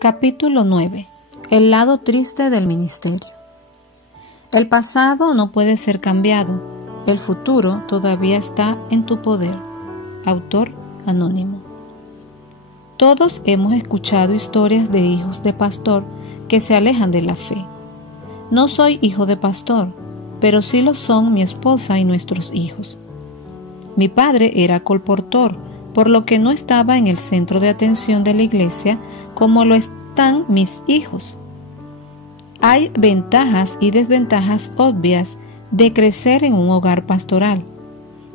Capítulo 9. El lado triste del ministerio. El pasado no puede ser cambiado. El futuro todavía está en tu poder. Autor anónimo. Todos hemos escuchado historias de hijos de pastor que se alejan de la fe. No soy hijo de pastor, pero sí lo son mi esposa y nuestros hijos. Mi padre era colportor, por lo que no estaba en el centro de atención de la iglesia como lo están mis hijos. Hay ventajas y desventajas obvias de crecer en un hogar pastoral.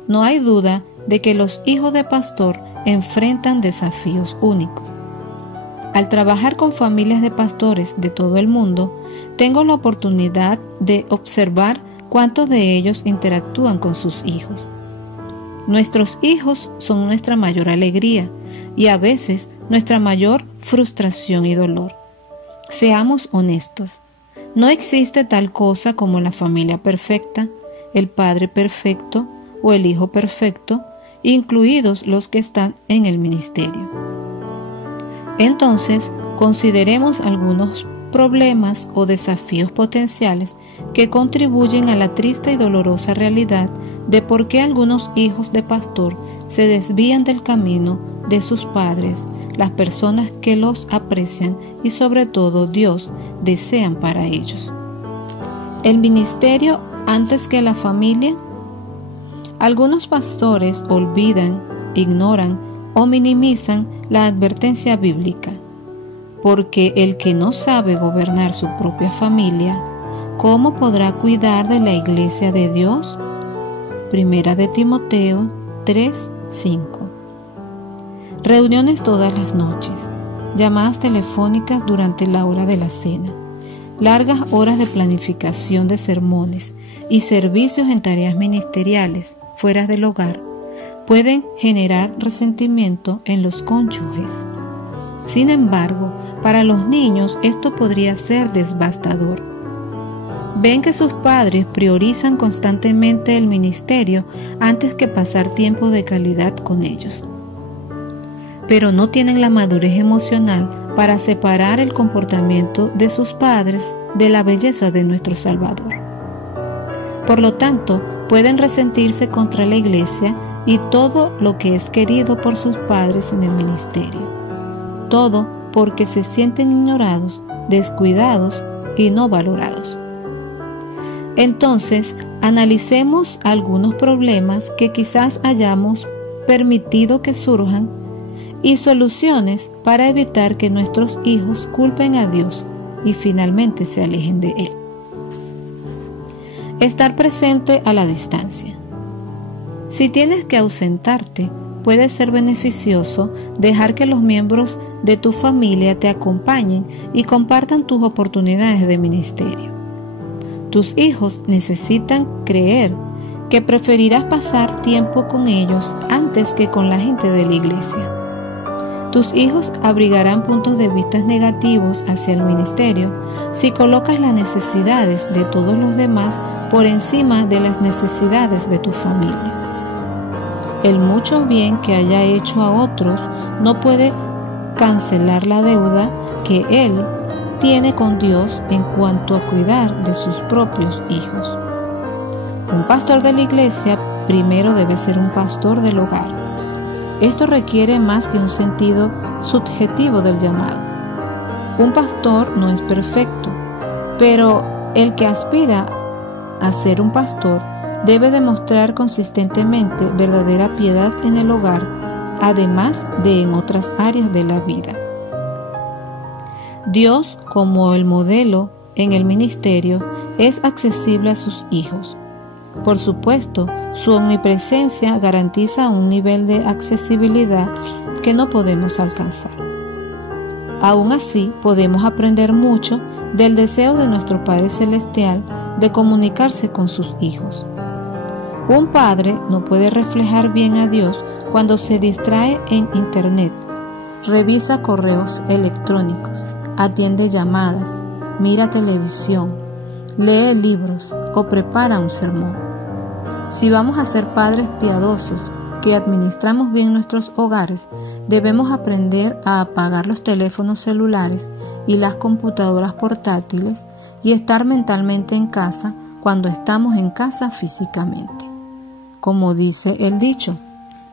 No hay duda de que los hijos de pastor enfrentan desafíos únicos. Al trabajar con familias de pastores de todo el mundo, tengo la oportunidad de observar cuántos de ellos interactúan con sus hijos. Nuestros hijos son nuestra mayor alegría y a veces nuestra mayor frustración y dolor. Seamos honestos. No existe tal cosa como la familia perfecta, el padre perfecto o el hijo perfecto, incluidos los que están en el ministerio. Entonces, consideremos algunos problemas o desafíos potenciales que contribuyen a la triste y dolorosa realidad de por qué algunos hijos de pastor se desvían del camino de sus padres, las personas que los aprecian y sobre todo Dios desean para ellos. ¿El ministerio antes que la familia? Algunos pastores olvidan, ignoran o minimizan la advertencia bíblica, porque el que no sabe gobernar su propia familia, ¿cómo podrá cuidar de la iglesia de Dios? Primera de Timoteo 3:5. Reuniones todas las noches, llamadas telefónicas durante la hora de la cena, largas horas de planificación de sermones y servicios en tareas ministeriales fuera del hogar pueden generar resentimiento en los cónyuges. Sin embargo, para los niños esto podría ser devastador. Ven que sus padres priorizan constantemente el ministerio antes que pasar tiempo de calidad con ellos. Pero no tienen la madurez emocional para separar el comportamiento de sus padres de la belleza de nuestro Salvador. Por lo tanto, pueden resentirse contra la iglesia y todo lo que es querido por sus padres en el ministerio. Todo porque se sienten ignorados, descuidados y no valorados. Entonces, analicemos algunos problemas que quizás hayamos permitido que surjan y soluciones para evitar que nuestros hijos culpen a Dios y finalmente se alejen de Él. Estar presente a la distancia. Si tienes que ausentarte, puede ser beneficioso dejar que los miembros de tu familia te acompañen y compartan tus oportunidades de ministerio. Tus hijos necesitan creer que preferirás pasar tiempo con ellos antes que con la gente de la iglesia. Tus hijos abrigarán puntos de vista negativos hacia el ministerio si colocas las necesidades de todos los demás por encima de las necesidades de tu familia. El mucho bien que haya hecho a otros no puede cancelar la deuda que él tiene con Dios en cuanto a cuidar de sus propios hijos. Un pastor de la iglesia primero debe ser un pastor del hogar. Esto requiere más que un sentido subjetivo del llamado. Un pastor no es perfecto, pero el que aspira a ser un pastor debe demostrar consistentemente verdadera piedad en el hogar, además de en otras áreas de la vida. Dios, como el modelo en el ministerio, es accesible a sus hijos. Por supuesto, su omnipresencia garantiza un nivel de accesibilidad que no podemos alcanzar. Aún así, podemos aprender mucho del deseo de nuestro Padre Celestial de comunicarse con sus hijos. Un padre no puede reflejar bien a Dios cuando se distrae en Internet, revisa correos electrónicos, atiende llamadas, mira televisión, lee libros o prepara un sermón. Si vamos a ser padres piadosos que administramos bien nuestros hogares, debemos aprender a apagar los teléfonos celulares y las computadoras portátiles y estar mentalmente en casa cuando estamos en casa físicamente. Como dice el dicho,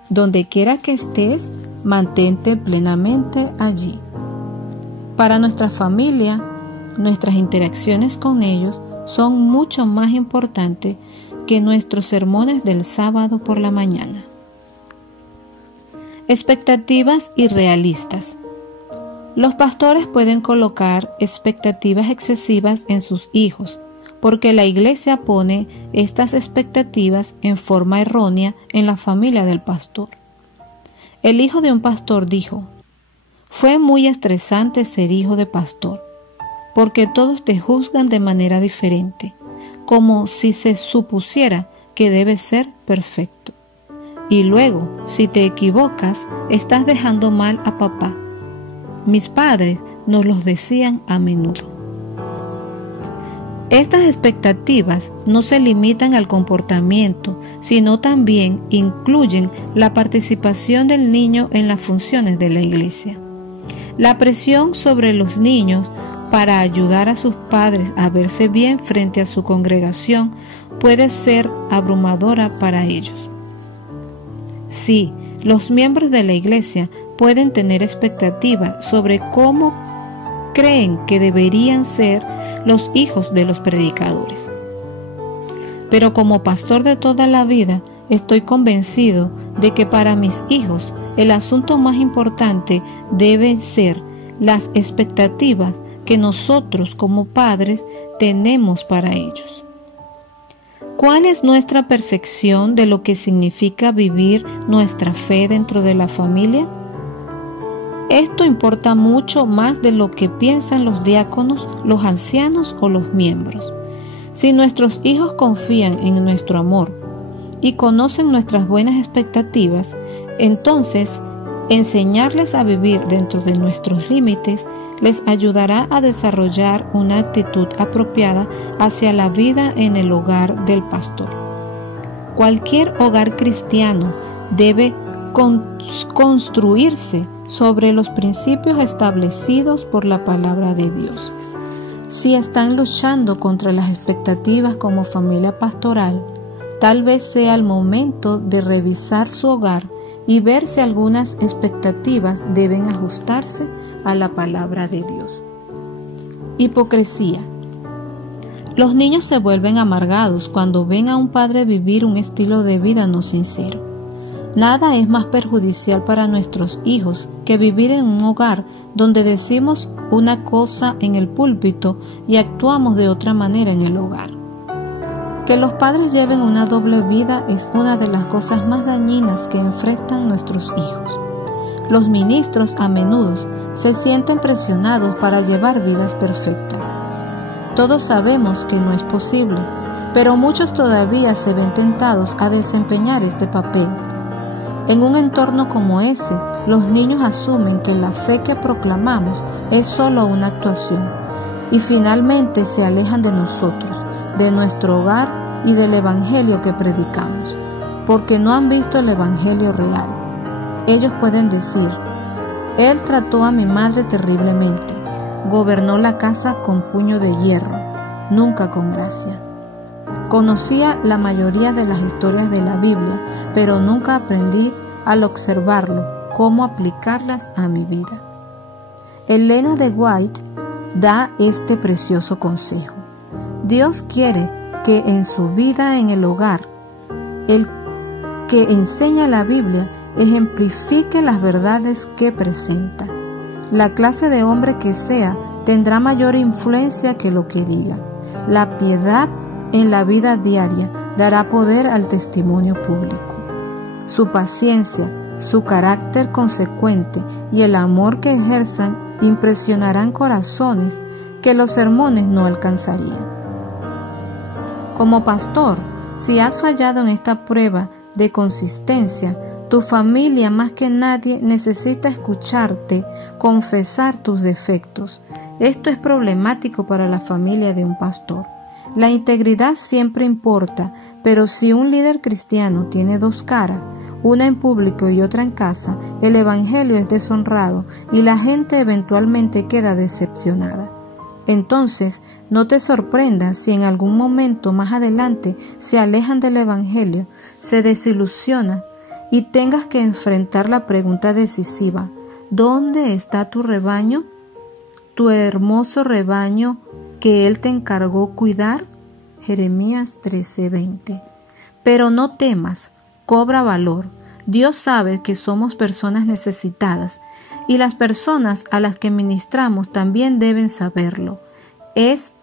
donde quiera que estés, mantente plenamente allí. Para nuestra familia, nuestras interacciones con ellos son mucho más importantes que nuestros sermones del sábado por la mañana. Expectativas irrealistas. Los pastores pueden colocar expectativas excesivas en sus hijos, porque la iglesia pone estas expectativas en forma errónea en la familia del pastor. El hijo de un pastor dijo: «Fue muy estresante ser hijo de pastor, porque todos te juzgan de manera diferente, como si se supusiera que debes ser perfecto. Y luego, si te equivocas, estás dejando mal a papá. Mis padres nos los decían a menudo». Estas expectativas no se limitan al comportamiento, sino también incluyen la participación del niño en las funciones de la iglesia. La presión sobre los niños para ayudar a sus padres a verse bien frente a su congregación puede ser abrumadora para ellos. Sí, los miembros de la iglesia pueden tener expectativas sobre cómo creen que deberían ser los hijos de los predicadores. Pero como pastor de toda la vida, estoy convencido de que para mis hijos el asunto más importante deben ser las expectativas que nosotros como padres tenemos para ellos. ¿Cuál es nuestra percepción de lo que significa vivir nuestra fe dentro de la familia? Esto importa mucho más de lo que piensan los diáconos, los ancianos o los miembros. Si nuestros hijos confían en nuestro amor y conocen nuestras buenas expectativas, entonces enseñarles a vivir dentro de nuestros límites les ayudará a desarrollar una actitud apropiada hacia la vida en el hogar del pastor. Cualquier hogar cristiano debe construirse sobre los principios establecidos por la palabra de Dios. Si están luchando contra las expectativas como familia pastoral, tal vez sea el momento de revisar su hogar y ver si algunas expectativas deben ajustarse a la palabra de Dios. Hipocresía. Los niños se vuelven amargados cuando ven a un padre vivir un estilo de vida no sincero. Nada es más perjudicial para nuestros hijos que vivir en un hogar donde decimos una cosa en el púlpito y actuamos de otra manera en el hogar. Que los padres lleven una doble vida es una de las cosas más dañinas que enfrentan nuestros hijos. Los ministros a menudo se sienten presionados para llevar vidas perfectas. Todos sabemos que no es posible, pero muchos todavía se ven tentados a desempeñar este papel. En un entorno como ese, los niños asumen que la fe que proclamamos es solo una actuación y finalmente se alejan de nosotros, de nuestro hogar y del evangelio que predicamos, porque no han visto el evangelio real. Ellos pueden decir: «Él trató a mi madre terriblemente, gobernó la casa con puño de hierro, nunca con gracia. Conocía la mayoría de las historias de la Biblia, pero nunca aprendí al observarlo cómo aplicarlas a mi vida». Elena de White da este precioso consejo. Dios quiere que en su vida en el hogar, el que enseña la Biblia ejemplifique las verdades que presenta. La clase de hombre que sea tendrá mayor influencia que lo que diga. La piedad en la vida diaria dará poder al testimonio público. Su paciencia, su carácter consecuente y el amor que ejerzan impresionarán corazones que los sermones no alcanzarían. Como pastor, si has fallado en esta prueba de consistencia, tu familia más que nadie necesita escucharte confesar tus defectos. Esto es problemático para la familia de un pastor. La integridad siempre importa, pero si un líder cristiano tiene dos caras, una en público y otra en casa, el evangelio es deshonrado y la gente eventualmente queda decepcionada. Entonces, no te sorprendas si en algún momento más adelante se alejan del evangelio, se desilusionan y tengas que enfrentar la pregunta decisiva: ¿dónde está tu rebaño? ¿Tu hermoso rebaño que Él te encargó cuidar? Jeremías 13:20. Pero no temas, cobra valor. Dios sabe que somos personas necesitadas y las personas a las que ministramos también deben saberlo. Es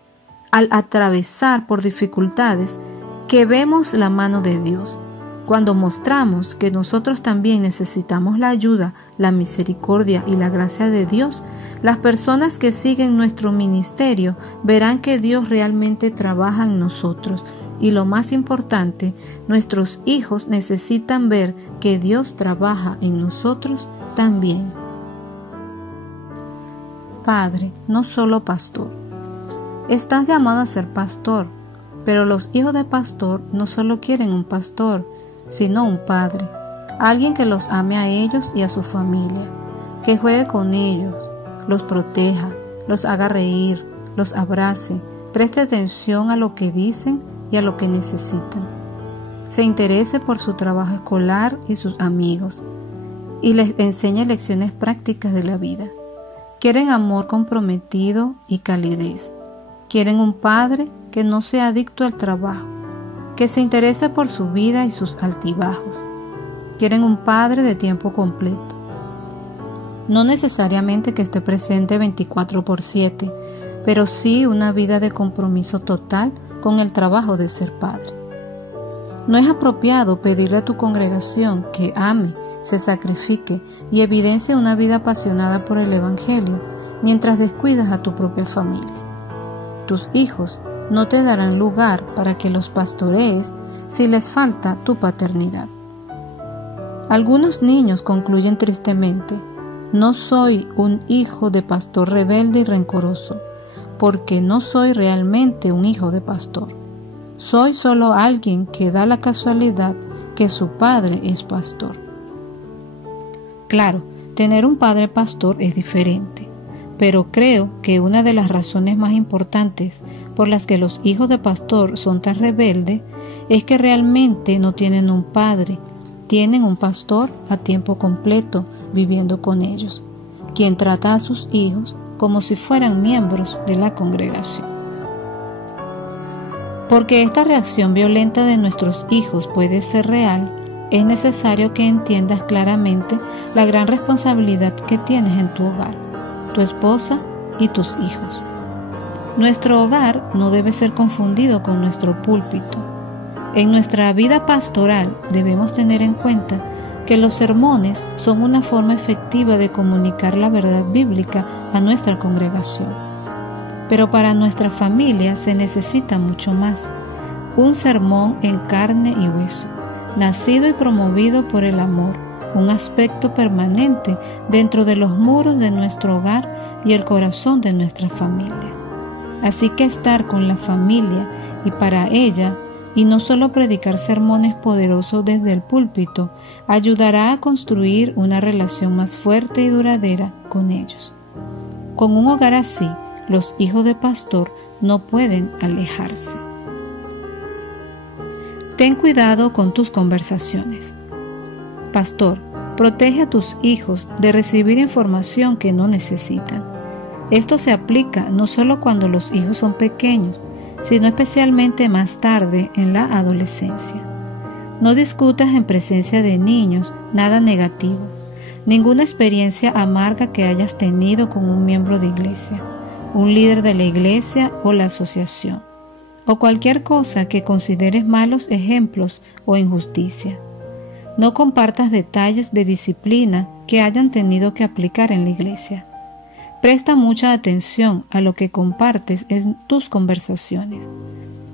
al atravesar por dificultades que vemos la mano de Dios. Cuando mostramos que nosotros también necesitamos la ayuda, la misericordia y la gracia de Dios, las personas que siguen nuestro ministerio verán que Dios realmente trabaja en nosotros. Y lo más importante, nuestros hijos necesitan ver que Dios trabaja en nosotros también. Padre, no solo pastor. Estás llamado a ser pastor, pero los hijos de pastor no solo quieren un pastor, sino un padre, alguien que los ame a ellos y a su familia, que juegue con ellos, los proteja, los haga reír, los abrace, preste atención a lo que dicen y a lo que necesitan, se interese por su trabajo escolar y sus amigos, y les enseñe lecciones prácticas de la vida. Quieren amor comprometido y calidez. Quieren un padre que no sea adicto al trabajo, que se interese por su vida y sus altibajos. Quieren un padre de tiempo completo. No necesariamente que esté presente 24/7, pero sí una vida de compromiso total con el trabajo de ser padre. No es apropiado pedirle a tu congregación que ame, se sacrifique y evidencie una vida apasionada por el evangelio mientras descuidas a tu propia familia. Tus hijos no te darán lugar para que los pastorees si les falta tu paternidad. Algunos niños concluyen tristemente: no soy un hijo de pastor rebelde y rencoroso, porque no soy realmente un hijo de pastor. Soy solo alguien que da la casualidad que su padre es pastor. Claro, tener un padre pastor es diferente. Pero creo que una de las razones más importantes por las que los hijos de pastor son tan rebeldes es que realmente no tienen un padre, tienen un pastor a tiempo completo viviendo con ellos, quien trata a sus hijos como si fueran miembros de la congregación. Porque esta reacción violenta de nuestros hijos puede ser real, es necesario que entiendas claramente la gran responsabilidad que tienes en tu hogar, tu esposa y tus hijos. Nuestro hogar no debe ser confundido con nuestro púlpito. En nuestra vida pastoral debemos tener en cuenta que los sermones son una forma efectiva de comunicar la verdad bíblica a nuestra congregación. Pero para nuestra familia se necesita mucho más. Un sermón en carne y hueso, nacido y promovido por el amor, un aspecto permanente dentro de los muros de nuestro hogar y el corazón de nuestra familia. Así que estar con la familia y para ella, y no solo predicar sermones poderosos desde el púlpito, ayudará a construir una relación más fuerte y duradera con ellos. Con un hogar así, los hijos de pastor no pueden alejarse. Ten cuidado con tus conversaciones. Pastor, protege a tus hijos de recibir información que no necesitan. Esto se aplica no solo cuando los hijos son pequeños, sino especialmente más tarde en la adolescencia. No discutas en presencia de niños nada negativo, ninguna experiencia amarga que hayas tenido con un miembro de iglesia, un líder de la iglesia o la asociación, o cualquier cosa que consideres malos ejemplos o injusticia. No compartas detalles de disciplina que hayan tenido que aplicar en la iglesia. Presta mucha atención a lo que compartes en tus conversaciones,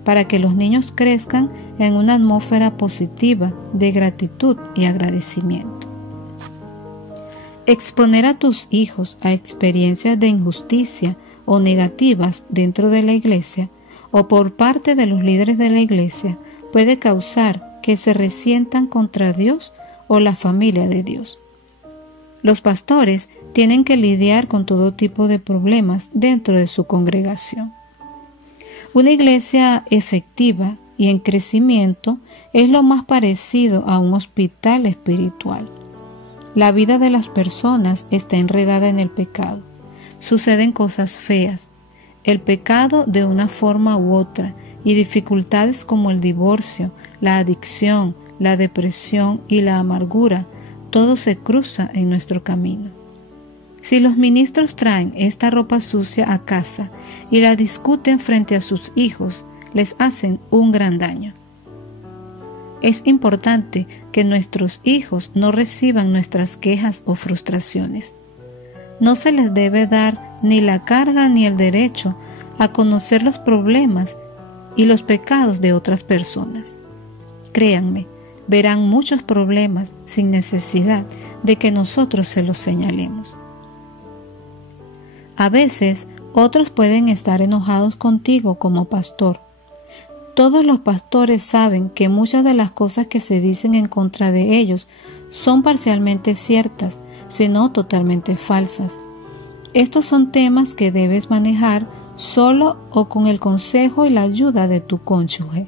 para que los niños crezcan en una atmósfera positiva de gratitud y agradecimiento. Exponer a tus hijos a experiencias de injusticia o negativas dentro de la iglesia o por parte de los líderes de la iglesia puede causar que se resientan contra Dios o la familia de Dios. Los pastores tienen que lidiar con todo tipo de problemas dentro de su congregación. Una iglesia efectiva y en crecimiento es lo más parecido a un hospital espiritual. La vida de las personas está enredada en el pecado. Suceden cosas feas, el pecado de una forma u otra, y dificultades como el divorcio, la adicción, la depresión y la amargura, todo se cruza en nuestro camino. Si los ministros traen esta ropa sucia a casa y la discuten frente a sus hijos, les hacen un gran daño. Es importante que nuestros hijos no reciban nuestras quejas o frustraciones. No se les debe dar ni la carga ni el derecho a conocer los problemas y los pecados de otras personas. Créanme, verán muchos problemas sin necesidad de que nosotros se los señalemos. A veces, otros pueden estar enojados contigo como pastor. Todos los pastores saben que muchas de las cosas que se dicen en contra de ellos son parcialmente ciertas, sino totalmente falsas. Estos son temas que debes manejar solo o con el consejo y la ayuda de tu cónyuge.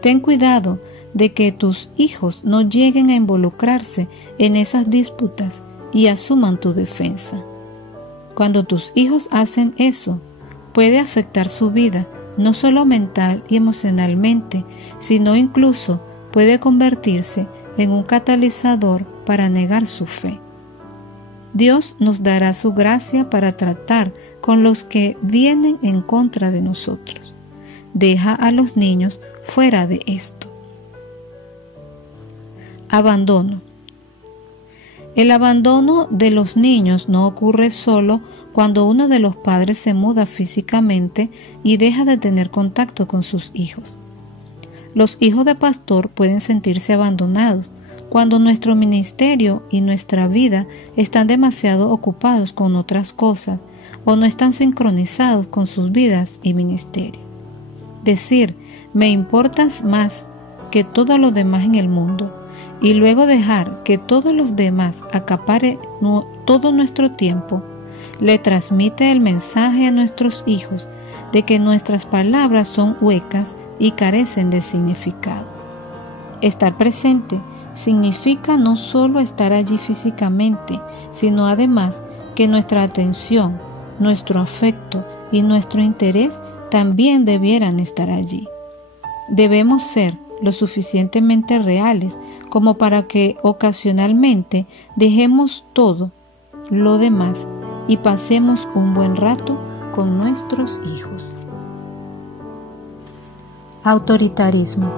Ten cuidado de que tus hijos no lleguen a involucrarse en esas disputas y asuman tu defensa. Cuando tus hijos hacen eso, puede afectar su vida, no solo mental y emocionalmente, sino incluso puede convertirse en un catalizador para negar su fe. Dios nos dará su gracia para tratar con los que vienen en contra de nosotros. Deja a los niños fuera de esto. Abandono. El abandono de los niños no ocurre solo cuando uno de los padres se muda físicamente y deja de tener contacto con sus hijos. Los hijos de pastor pueden sentirse abandonados cuando nuestro ministerio y nuestra vida están demasiado ocupados con otras cosas o no están sincronizados con sus vidas y ministerio. Decir, me importas más que todo lo demás en el mundo, y luego dejar que todos los demás acaparen todo nuestro tiempo, le transmite el mensaje a nuestros hijos de que nuestras palabras son huecas y carecen de significado. Estar presente significa no solo estar allí físicamente, sino además que nuestra atención, nuestro afecto y nuestro interés también debieran estar allí. Debemos ser lo suficientemente reales como para que ocasionalmente dejemos todo lo demás y pasemos un buen rato con nuestros hijos. Autoritarismo.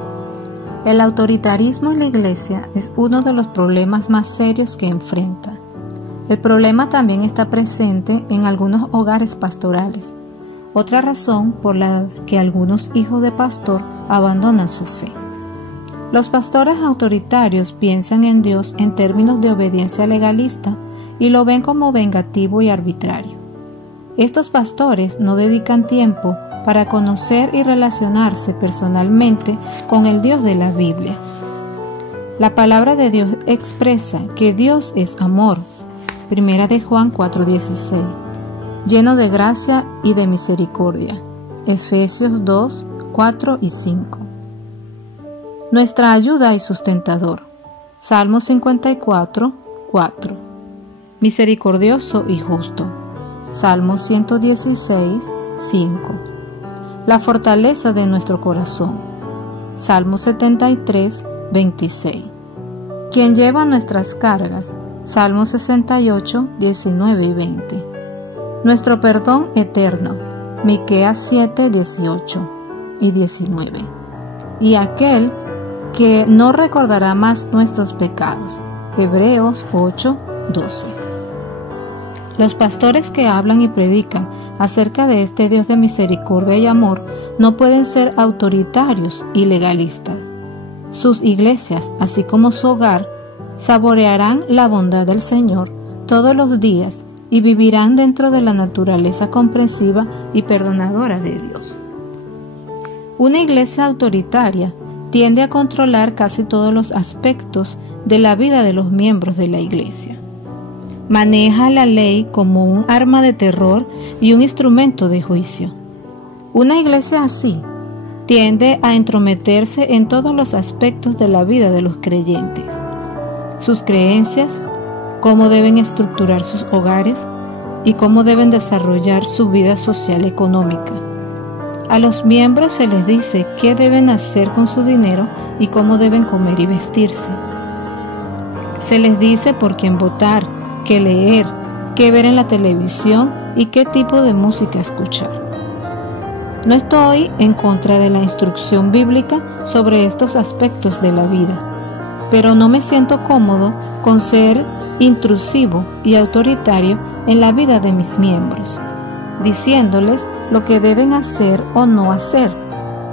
El autoritarismo en la iglesia es uno de los problemas más serios que enfrenta. El problema también está presente en algunos hogares pastorales, otra razón por la que algunos hijos de pastor abandonan su fe. Los pastores autoritarios piensan en Dios en términos de obediencia legalista y lo ven como vengativo y arbitrario. Estos pastores no dedican tiempo para conocer y relacionarse personalmente con el Dios de la Biblia. La palabra de Dios expresa que Dios es amor. Primera de Juan 4:16, lleno de gracia y de misericordia. Efesios 2, 4 y 5. Nuestra ayuda y sustentador. Salmo 54, 4. Misericordioso y justo. Salmo 116, 5. La fortaleza de nuestro corazón. Salmo 73, 26. Quien lleva nuestras cargas. Salmo 68, 19 y 20. Nuestro perdón eterno. Miqueas 7, 18 y 19. Y aquel que no recordará más nuestros pecados. Hebreos 8, 12. Los pastores que hablan y predican acerca de este Dios de misericordia y amor no pueden ser autoritarios y legalistas. Sus iglesias, así como su hogar, saborearán la bondad del Señor todos los días y vivirán dentro de la naturaleza comprensiva y perdonadora de Dios. Una iglesia autoritaria tiende a controlar casi todos los aspectos de la vida de los miembros de la iglesia. Maneja la ley como un arma de terror y un instrumento de juicio. Una iglesia así tiende a entrometerse en todos los aspectos de la vida de los creyentes. Sus creencias, cómo deben estructurar sus hogares y cómo deben desarrollar su vida social y económica. A los miembros se les dice qué deben hacer con su dinero y cómo deben comer y vestirse. Se les dice por quién votar, qué leer, qué ver en la televisión y qué tipo de música escuchar. No estoy en contra de la instrucción bíblica sobre estos aspectos de la vida, pero no me siento cómodo con ser intrusivo y autoritario en la vida de mis miembros, diciéndoles lo que deben hacer o no hacer,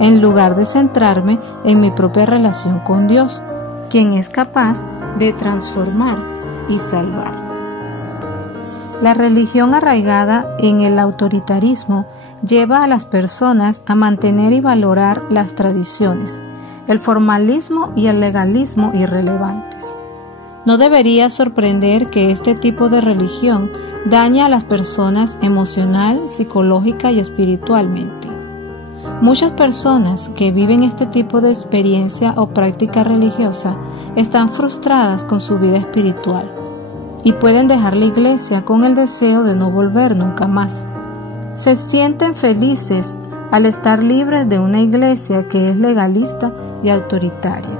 en lugar de centrarme en mi propia relación con Dios, quien es capaz de transformar y salvar. La religión arraigada en el autoritarismo lleva a las personas a mantener y valorar las tradiciones, el formalismo y el legalismo irrelevantes. No debería sorprender que este tipo de religión daña a las personas emocional, psicológica y espiritualmente. Muchas personas que viven este tipo de experiencia o práctica religiosa están frustradas con su vida espiritual y pueden dejar la iglesia con el deseo de no volver nunca más. Se sienten felices al estar libres de una iglesia que es legalista y autoritaria,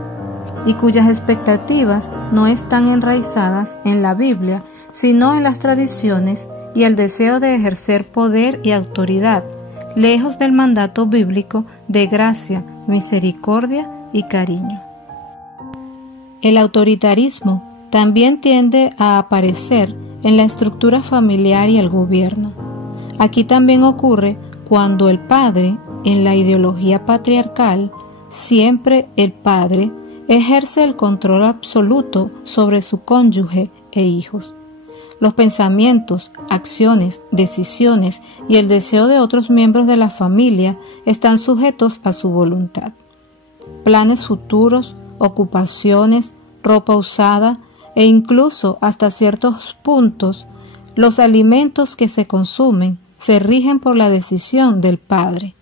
y cuyas expectativas no están enraizadas en la Biblia, sino en las tradiciones y el deseo de ejercer poder y autoridad, lejos del mandato bíblico de gracia, misericordia y cariño. El autoritarismo también tiende a aparecer en la estructura familiar y el gobierno. Aquí también ocurre cuando el padre, en la ideología patriarcal, siempre el padre, ejerce el control absoluto sobre su cónyuge e hijos. Los pensamientos, acciones, decisiones y el deseo de otros miembros de la familia están sujetos a su voluntad. Planes futuros, ocupaciones, ropa usada e incluso hasta ciertos puntos, los alimentos que se consumen se rigen por la decisión del padre.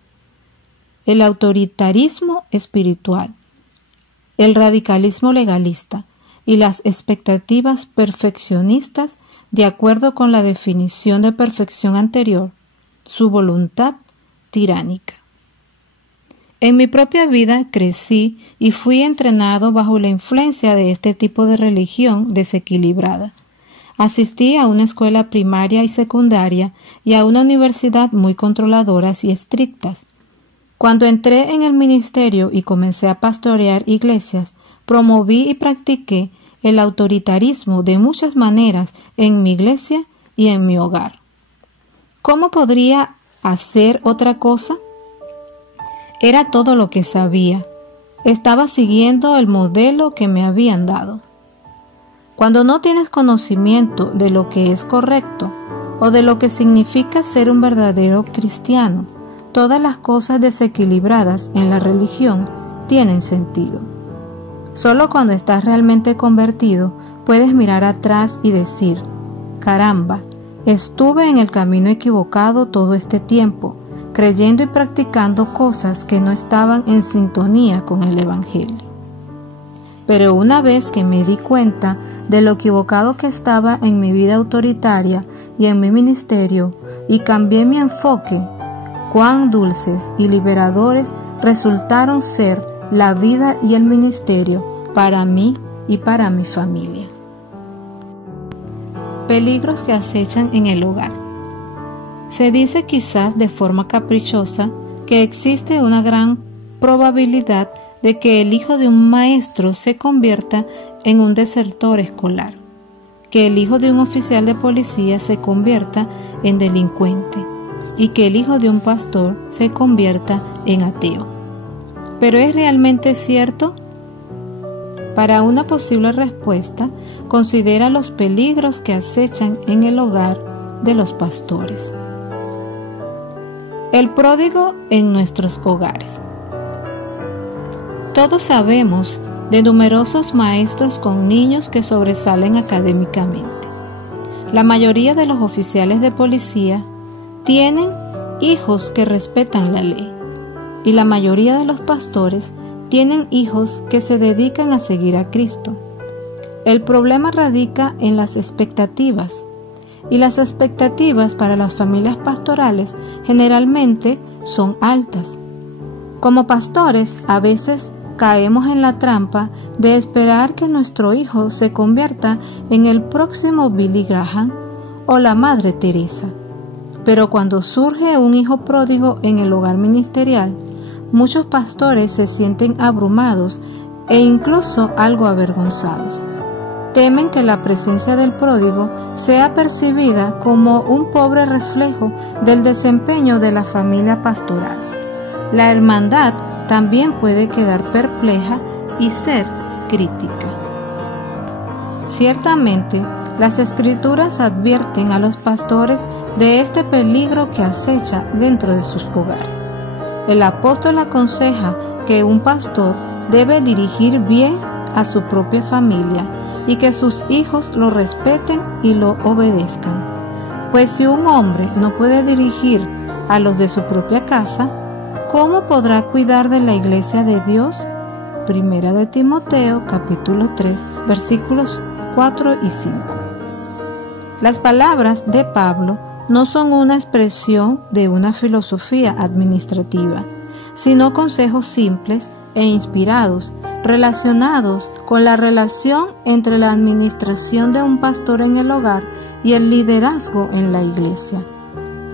El autoritarismo espiritual, el radicalismo legalista y las expectativas perfeccionistas de acuerdo con la definición de perfección anterior, su voluntad tiránica. En mi propia vida crecí y fui entrenado bajo la influencia de este tipo de religión desequilibrada. Asistí a una escuela primaria y secundaria y a una universidad muy controladoras y estrictas. Cuando entré en el ministerio y comencé a pastorear iglesias, promoví y practiqué el autoritarismo de muchas maneras en mi iglesia y en mi hogar. ¿Cómo podría hacer otra cosa? Era todo lo que sabía. Estaba siguiendo el modelo que me habían dado. Cuando no tienes conocimiento de lo que es correcto o de lo que significa ser un verdadero cristiano, todas las cosas desequilibradas en la religión tienen sentido. Solo cuando estás realmente convertido puedes mirar atrás y decir: caramba, estuve en el camino equivocado todo este tiempo, creyendo y practicando cosas que no estaban en sintonía con el Evangelio. Pero una vez que me di cuenta de lo equivocado que estaba en mi vida autoritaria y en mi ministerio, y cambié mi enfoque, cuán dulces y liberadores resultaron ser la vida y el ministerio para mí y para mi familia. Peligros que acechan en el hogar. Se dice quizás de forma caprichosa que existe una gran probabilidad de que el hijo de un maestro se convierta en un desertor escolar, que el hijo de un oficial de policía se convierta en delincuente y que el hijo de un pastor se convierta en ateo. ¿Pero es realmente cierto? Para una posible respuesta, considera los peligros que acechan en el hogar de los pastores. El pródigo en nuestros hogares. Todos sabemos de numerosos maestros con niños que sobresalen académicamente. La mayoría de los oficiales de policía tienen hijos que respetan la ley, y la mayoría de los pastores tienen hijos que se dedican a seguir a Cristo. El problema radica en las expectativas, y las expectativas para las familias pastorales generalmente son altas. Como pastores, a veces caemos en la trampa de esperar que nuestro hijo se convierta en el próximo Billy Graham o la Madre Teresa. Pero cuando surge un hijo pródigo en el hogar ministerial, muchos pastores se sienten abrumados e incluso algo avergonzados. Temen que la presencia del pródigo sea percibida como un pobre reflejo del desempeño de la familia pastoral. La hermandad también puede quedar perpleja y ser crítica. Ciertamente, las Escrituras advierten a los pastores de este peligro que acecha dentro de sus hogares. El apóstol aconseja que un pastor debe dirigir bien a su propia familia y que sus hijos lo respeten y lo obedezcan. Pues si un hombre no puede dirigir a los de su propia casa, ¿cómo podrá cuidar de la iglesia de Dios? Primera de Timoteo, capítulo 3, versículos 4 y 5. Las palabras de Pablo no son una expresión de una filosofía administrativa, sino consejos simples e inspirados, relacionados con la relación entre la administración de un pastor en el hogar y el liderazgo en la iglesia.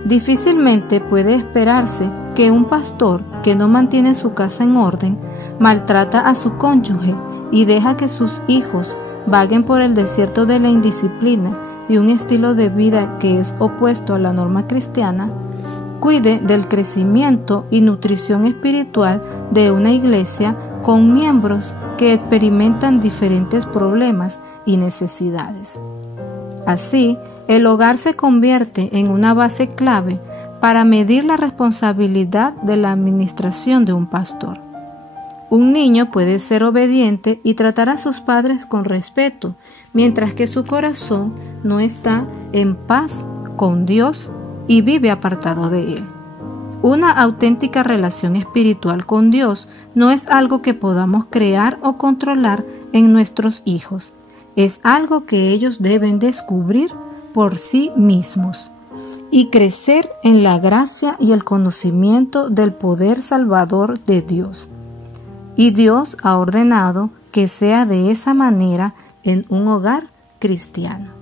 Difícilmente puede esperarse que un pastor que no mantiene su casa en orden, maltrata a su cónyuge y deja que sus hijos vaguen por el desierto de la indisciplina y un estilo de vida que es opuesto a la norma cristiana, cuide del crecimiento y nutrición espiritual de una iglesia con miembros que experimentan diferentes problemas y necesidades. Así, el hogar se convierte en una base clave para medir la responsabilidad de la administración de un pastor. Un niño puede ser obediente y tratar a sus padres con respeto, mientras que su corazón no está en paz con Dios y vive apartado de Él. Una auténtica relación espiritual con Dios no es algo que podamos crear o controlar en nuestros hijos. Es algo que ellos deben descubrir por sí mismos y crecer en la gracia y el conocimiento del poder salvador de Dios. Y Dios ha ordenado que sea de esa manera en un hogar cristiano.